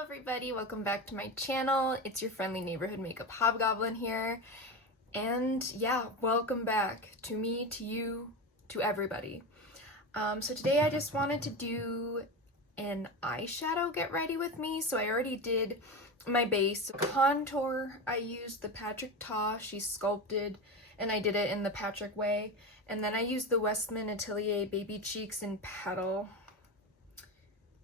Hello everybody, welcome back to my channel. It's your friendly neighborhood makeup hobgoblin here. And yeah, welcome back to me, to you, to everybody. So today I just wanted to do an eyeshadow get ready with me. So I already did my base contour. I used the Tarte, she's sculpted, and I did it in the Patrick way. And then I used the Westman Atelier Baby Cheeks in Petal.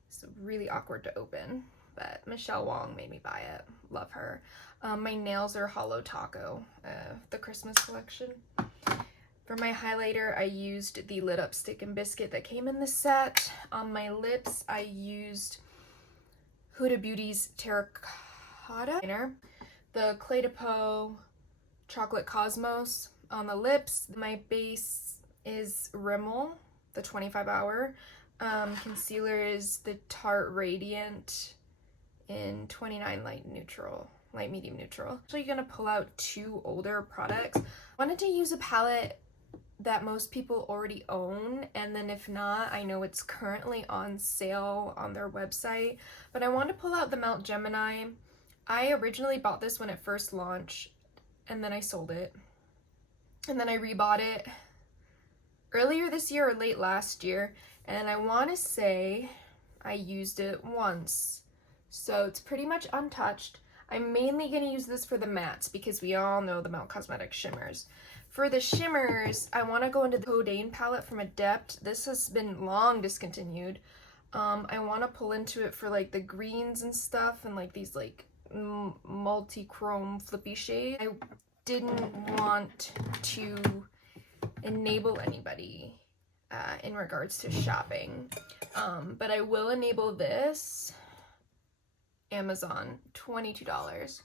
It's really awkward to open, but Michelle Wong made me buy it. Love her. My nails are Hollow Taco, the Christmas collection. For my highlighter, I used the Lit Up Stick and Biscuit that came in the set. On my lips, I used Huda Beauty's Terracotta liner, the Clé de Peau Chocolate Cosmos on the lips. My base is Rimmel, the 25-hour. Concealer is the Tarte Radiant in 29 light medium neutral. So you're gonna pull out two older products. I wanted to use a palette that most people already own, and then if not, I know it's currently on sale on their website, but I want to pull out the Melt Gemini. I originally bought this when it first launched, and then I sold it, and then I rebought it earlier this year or late last year, and I want to say I used it once, so it's pretty much untouched. I'm mainly going to use this for the mattes because we all know the Melt Cosmetics shimmers. For the shimmers, I want to go into the Kodanne palette from Adept. This has been long discontinued. I want to pull into it for like the greens and stuff and like these like multi-chrome flippy shades. I didn't want to enable anybody in regards to shopping, but I will enable this. Amazon, $22.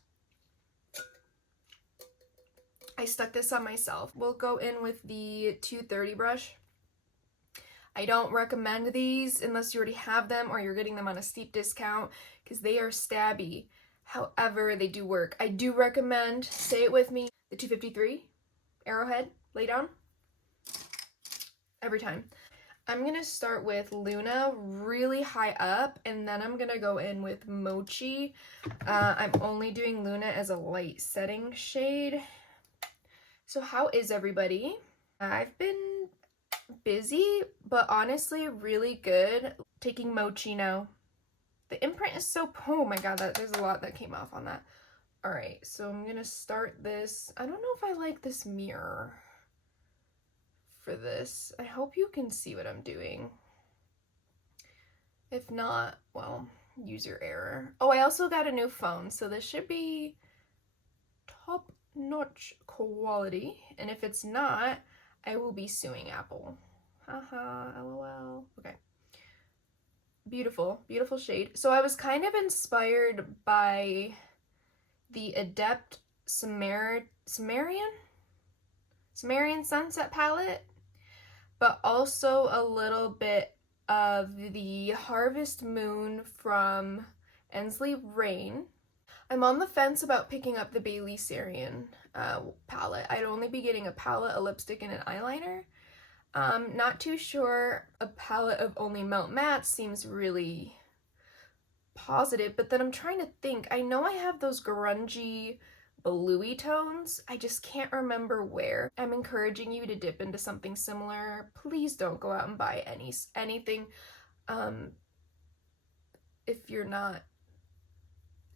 I stuck this on myself. We'll go in with the 230 brush. I don't recommend these unless you already have them or you're getting them on a steep discount because they are stabby. However, they do work. I do recommend, say it with me, the 253 Arrowhead Lay Down every time. I'm gonna start with Luna really high up, and then I'm gonna go in with Mochi. I'm only doing Luna as a light setting shade. So how is everybody? I've been busy, but honestly really good. Taking Mochi now. The imprint is so, oh my god, there's a lot that came off on that. All right, so I'm gonna start this. I don't know if I like this mirror for this. I hope you can see what I'm doing. If not, well, use your error. Oh, I also got a new phone, so this should be top-notch quality. And if it's not, I will be suing Apple. Haha, LOL. Okay. Beautiful, beautiful shade. So I was kind of inspired by the Adept Sumerian Sunset palette, but also a little bit of the Harvest Moon from Ensley Rain. I'm on the fence about picking up the Bailey Sarian palette. I'd only be getting a palette, a lipstick, and an eyeliner. Not too sure. A palette of only Melt Matte seems really positive, but then I'm trying to think. I know I have those grungy bluey tones. I just can't remember where. I'm encouraging you to dip into something similar. Please don't go out and buy anything if you're not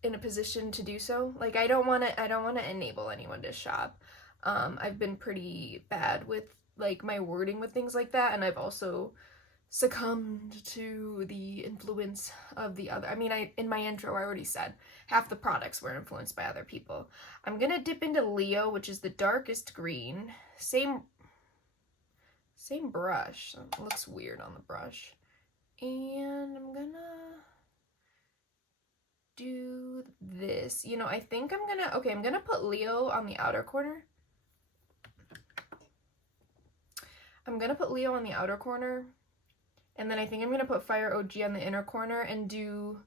in a position to do so. Like I don't want to enable anyone to shop. I've been pretty bad with like my wording with things like that, and I've also succumbed to the influence of the other. I mean, in my intro I already said half the products were influenced by other people. I'm gonna dip into Leo, which is the darkest green. Same brush. It looks weird on the brush. And I'm gonna do this. You know, I think I'm gonna put Leo on the outer corner. I'm gonna put Leo on the outer corner. And then I think I'm going to put Fire OG on the inner corner and do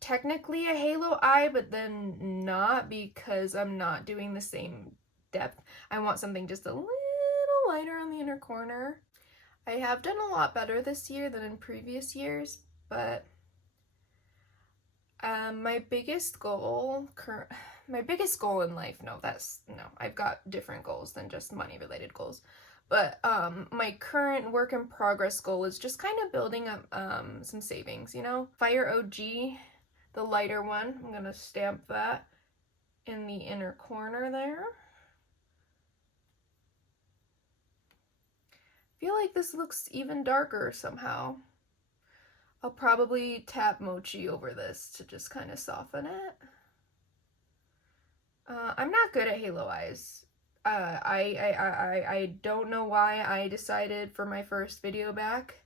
technically a halo eye, but then not because I'm not doing the same depth. I want something just a little lighter on the inner corner. I have done a lot better this year than in previous years, but My biggest goal in life, no, I've got different goals than just money related goals. But my current work in progress goal is just kind of building up some savings, you know? Fire OG, the lighter one, I'm gonna stamp that in the inner corner there. I feel like this looks even darker somehow. I'll probably tap Mochi over this to just kind of soften it. I'm not good at halo eyes. I don't know why I decided for my first video back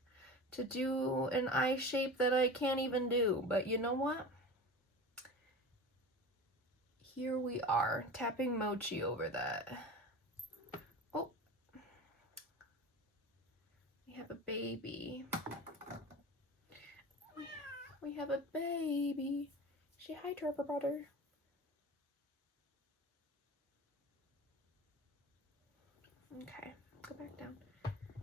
to do an eye shape that I can't even do, but you know what? Here we are, tapping Mochi over that. Oh, we have a baby. We have a baby. Say hi to her brother. Okay, go back down.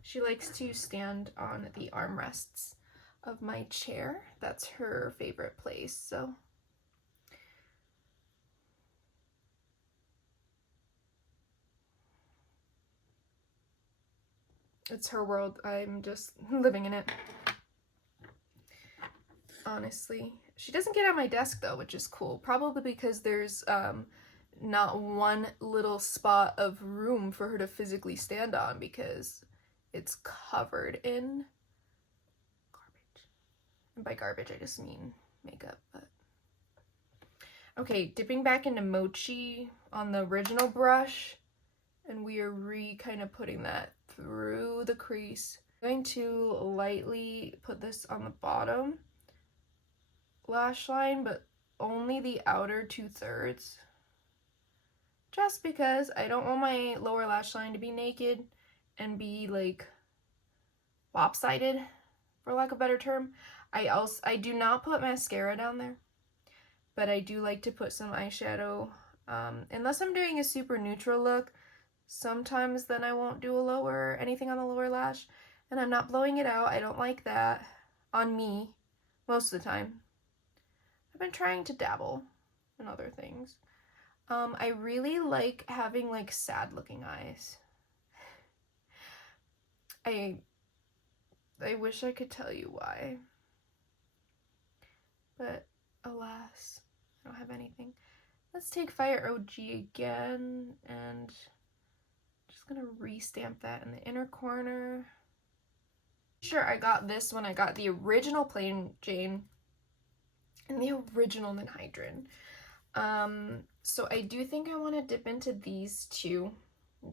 She likes to stand on the armrests of my chair. That's her favorite place, so. It's her world. I'm just living in it. Honestly. She doesn't get on my desk though, which is cool. Probably because there's not one little spot of room for her to physically stand on because it's covered in garbage. And by garbage, I just mean makeup. But okay, dipping back into Mochi on the original brush, and we are kind of putting that through the crease. I'm going to lightly put this on the bottom lash line, but only the outer 2/3. Just because I don't want my lower lash line to be naked and be like lopsided, for lack of a better term. I do not put mascara down there, but I do like to put some eyeshadow, unless I'm doing a super neutral look. Sometimes then I won't do anything on the lower lash, and I'm not blowing it out. I don't like that on me most of the time. I've been trying to dabble in other things. I really like having like sad looking eyes. I wish I could tell you why, but alas, I don't have anything. Let's take Fire OG again, and just gonna restamp that in the inner corner. Sure, I got this when I got the original Plain Jane and the original Ninhydrin. So I do think I want to dip into these two.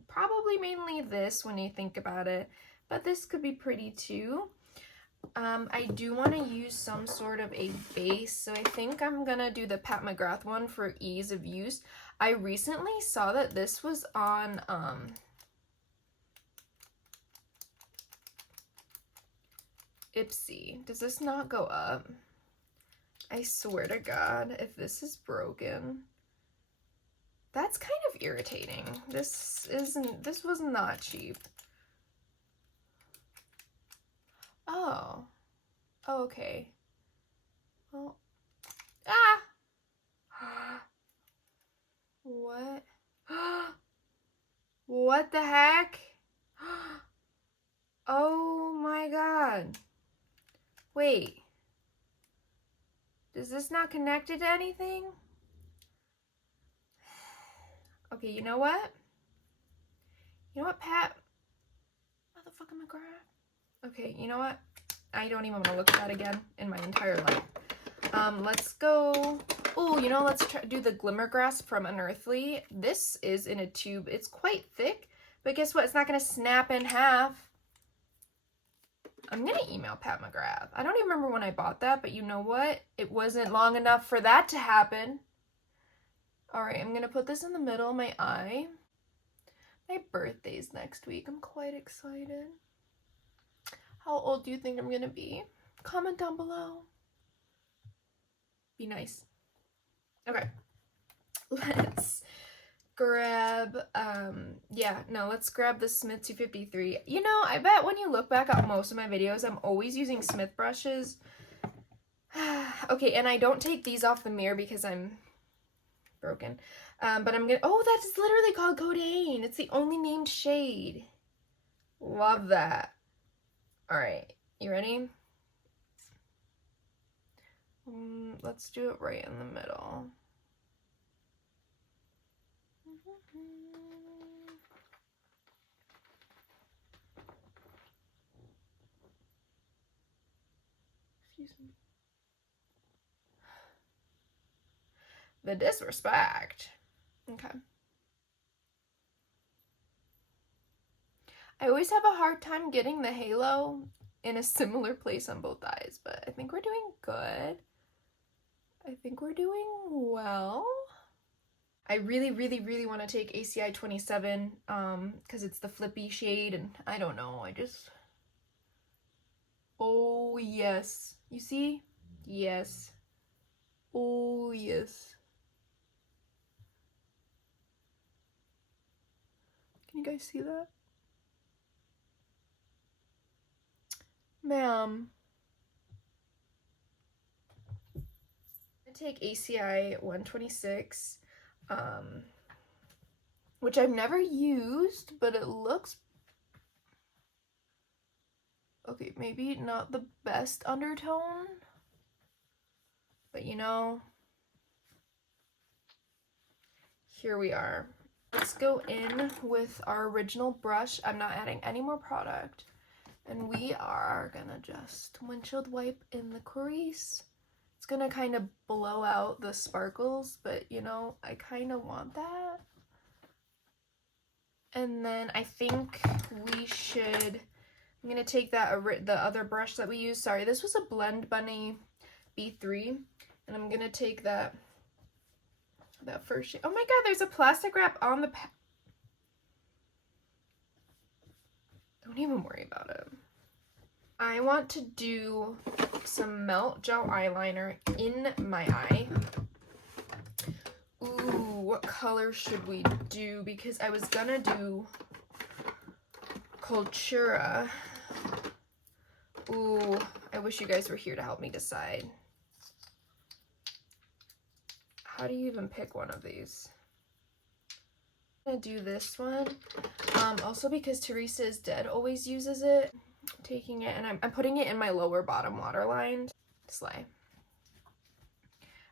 Probably mainly this when you think about it, but this could be pretty too. I do want to use some sort of a base, so I think I'm gonna do the Pat McGrath one for ease of use. I recently saw that this was on Ipsy. Does this not go up? I swear to God, if this is broken, that's kind of irritating. This was not cheap. Oh. Oh, okay. Well, what? What the heck? Oh my God. Wait. Is this not connected to anything? Okay, you know what? You know what, Pat? Motherfucking McGrath. Okay, you know what? I don't even want to look at that again in my entire life. Let's go. Oh, you know, let's do the Glimmer Grass from Unearthly. This is in a tube. It's quite thick, but guess what? It's not going to snap in half. I'm going to email Pat McGrath. I don't even remember when I bought that, but you know what? It wasn't long enough for that to happen. All right, I'm going to put this in the middle of my eye. My birthday's next week. I'm quite excited. How old do you think I'm going to be? Comment down below. Be nice. Okay. Let's grab, let's grab the Smith 253. You know, I bet when you look back at most of my videos, I'm always using Smith brushes. Okay, and I don't take these off the mirror because I'm broken. But I'm gonna, oh, that's literally called Kodanne. It's the only named shade. Love that. All right, you ready? Let's do it right in the middle. Excuse me. The disrespect. Okay. I always have a hard time getting the halo in a similar place on both eyes, but I think we're doing good. I think we're doing well. I really want to take ACI 27 because it's the flippy shade, and I don't know, I just... Oh, yes. You see? Yes. Oh, yes. Can you guys see that? Ma'am. I'm gonna take ACI 126, which I've never used, but it looks... Okay, maybe not the best undertone, but you know, here we are. Let's go in with our original brush. I'm not adding any more product. And we are gonna just windshield wipe in the crease. It's gonna kind of blow out the sparkles, but you know, I kind of want that. And then I think we should... I'm gonna take that the other brush that we used. Sorry, this was a Blend Bunny B3, and I'm gonna take that first shade. Oh my god, there's a plastic wrap on the Don't even worry about it. I want to do some Melt Gel eyeliner in my eye. Ooh, what color should we do? Because I was gonna do Cultura. Ooh, I wish you guys were here to help me decide. How do you even pick one of these? I'm gonna do this one. Also because Teresa is Dead always uses it. I'm taking it and I'm putting it in my lower bottom waterline. Slay.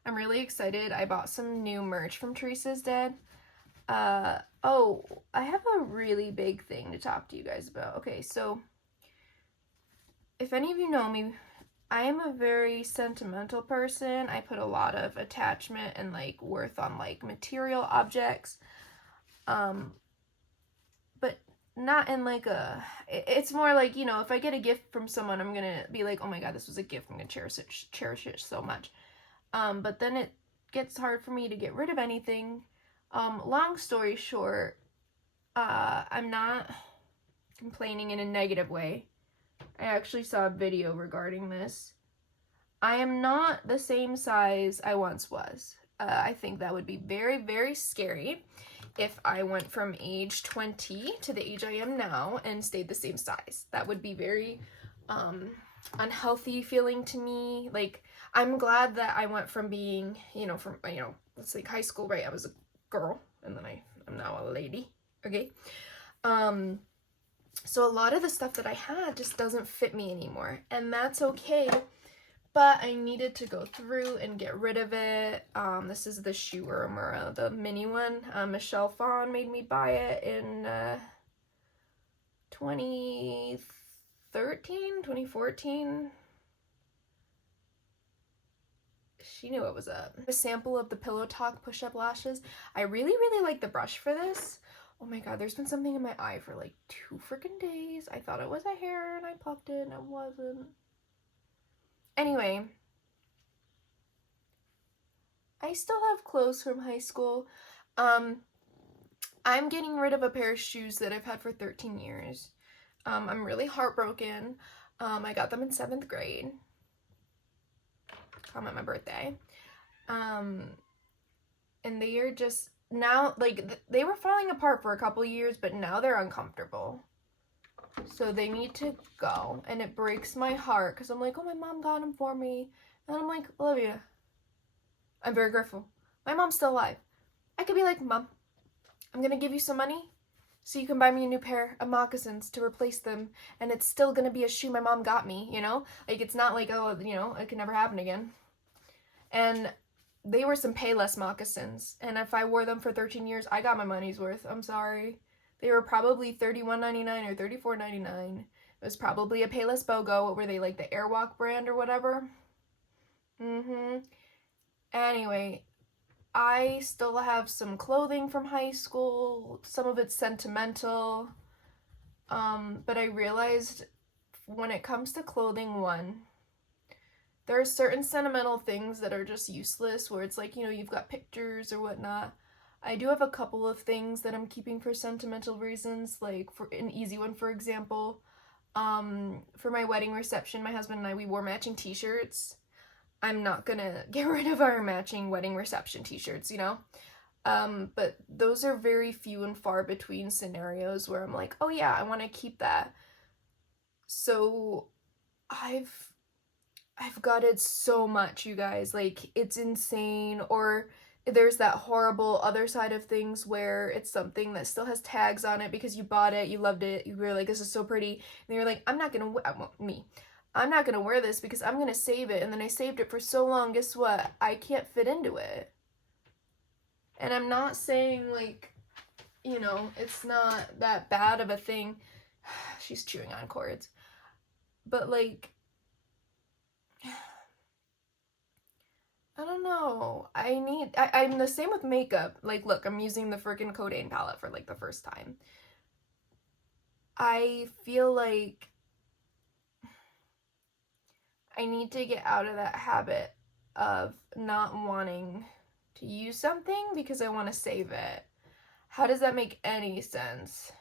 I'm really excited. I bought some new merch from Teresa's Dead. Oh, I have a really big thing to talk to you guys about. Okay, so if any of you know me, I am a very sentimental person. I put a lot of attachment and like worth on like material objects. But not in like a, it's more like, you know, if I get a gift from someone, I'm gonna be like, oh my god, this was a gift, I'm gonna cherish it so much. But then it gets hard for me to get rid of anything. Long story short, I'm not complaining in a negative way. I actually saw a video regarding this. I am not the same size I once was. I think that would be very scary if I went from age 20 to the age I am now and stayed the same size. That would be very unhealthy feeling to me. Like, I'm glad that I went from being, from, let's say high school, right? I was a girl, and then I'm now a lady, okay? So a lot of the stuff that I had just doesn't fit me anymore, and that's okay. But I needed to go through and get rid of it. This is the Shu Uemura, the mini one. Michelle Phan made me buy it in 2014. She knew what was up. A sample of the Pillow Talk push-up lashes. I really like the brush for this. Oh my god, there's been something in my eye for like 2 freaking days. I thought it was a hair and I plucked it and it wasn't. Anyway, I still have clothes from high school. I'm getting rid of a pair of shoes that I've had for 13 years. I'm really heartbroken. I got them in 7th grade. At my birthday. And they are just now, like, they were falling apart for a couple years, but now they're uncomfortable. So they need to go, and it breaks my heart because I'm like, oh, my mom got them for me, And I'm like, Olivia, I'm very grateful. My mom's still alive. I could be like, Mom, I'm gonna give you some money so you can buy me a new pair of moccasins to replace them, and it's still gonna be a shoe my mom got me, you know? Like, it's not like, oh, you know, it can never happen again. And they were some Payless moccasins, and if I wore them for 13 years, I got my money's worth. I'm sorry. They were probably $31.99 or $34.99. It was probably a Payless BOGO. What were they, like the Airwalk brand or whatever? Anyway, I still have some clothing from high school. Some of it's sentimental. But I realized when it comes to clothing, there are certain sentimental things that are just useless, where it's like, you know, you've got pictures or whatnot. I do have a couple of things that I'm keeping for sentimental reasons, like for an easy one, for example. For my wedding reception, my husband and I, we wore matching t-shirts. I'm not gonna get rid of our matching wedding reception t-shirts, you know? But those are very few and far between scenarios where I'm like, oh yeah, I want to keep that. So I've gutted so much, you guys. Like, it's insane. Or there's that horrible other side of things where it's something that still has tags on it because you bought it, you loved it, you were like, this is so pretty, and you're like, I'm not gonna wear this because I'm gonna save it, and then I saved it for so long, guess what? I can't fit into it. And I'm not saying, like, you know, it's not that bad of a thing. She's chewing on cords. But, like, I don't know. I'm the same with makeup. Like, look, I'm using the freaking Kodanne palette for, like, the first time. I feel like I need to get out of that habit of not wanting to use something because I want to save it. How does that make any sense?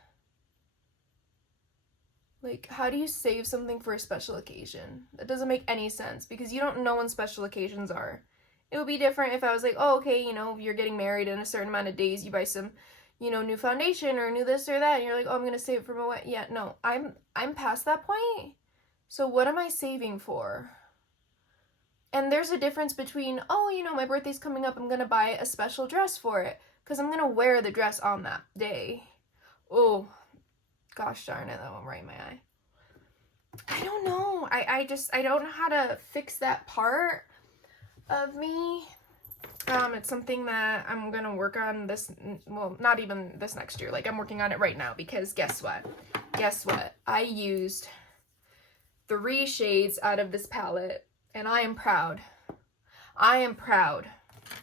Like, how do you save something for a special occasion? That doesn't make any sense because you don't know when special occasions are. It would be different if I was like, oh, okay, you know, you're getting married in a certain amount of days, you buy some, you know, new foundation or new this or that, and you're like, oh, I'm gonna save it for my wedding. Yeah, no, I'm past that point. So what am I saving for? And there's a difference between, oh, you know, my birthday's coming up, I'm gonna buy a special dress for it, because I'm gonna wear the dress on that day. Oh, gosh darn it, that went right in my eye. I don't know. I don't know how to fix that part of me. It's something that I'm gonna work on not even this next year. Like, I'm working on it right now because guess what? I used 3 shades out of this palette, and I am proud. I am proud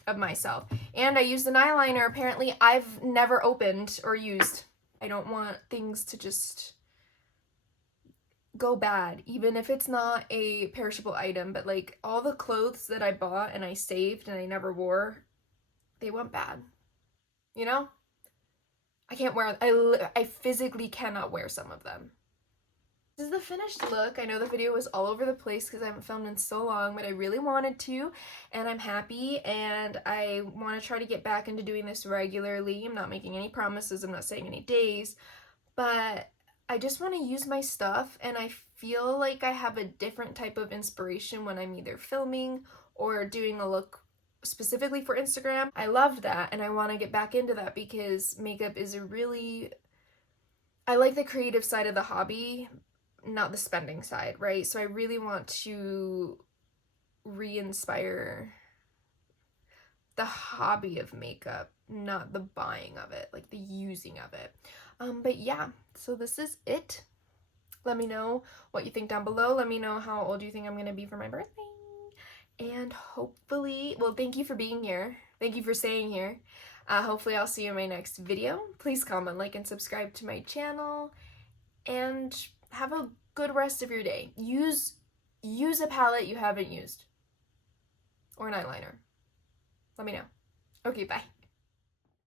of myself. And I used an eyeliner apparently I've never opened or used. I don't want things to just go bad, even if it's not a perishable item, but like all the clothes that I bought and I saved and I never wore, they went bad, you know? I can't wear, I physically cannot wear some of them. This is the finished look. I know the video was all over the place because I haven't filmed in so long, but I really wanted to, and I'm happy, and I want to try to get back into doing this regularly. I'm not making any promises, I'm not saying any days, but I just want to use my stuff, and I feel like I have a different type of inspiration when I'm either filming or doing a look specifically for Instagram. I love that, and I want to get back into that because makeup is I like the creative side of the hobby, not the spending side, right? So I really want to re-inspire the hobby of makeup, not the buying of it, like the using of it. But yeah, so this is it. Let me know what you think down below. Let me know how old you think I'm gonna be for my birthday. And hopefully, well, thank you for being here. Thank you for staying here. Hopefully I'll see you in my next video. Please comment, like, and subscribe to my channel. And have a good rest of your day. Use a palette you haven't used. Or an eyeliner. Let me know. Okay, bye.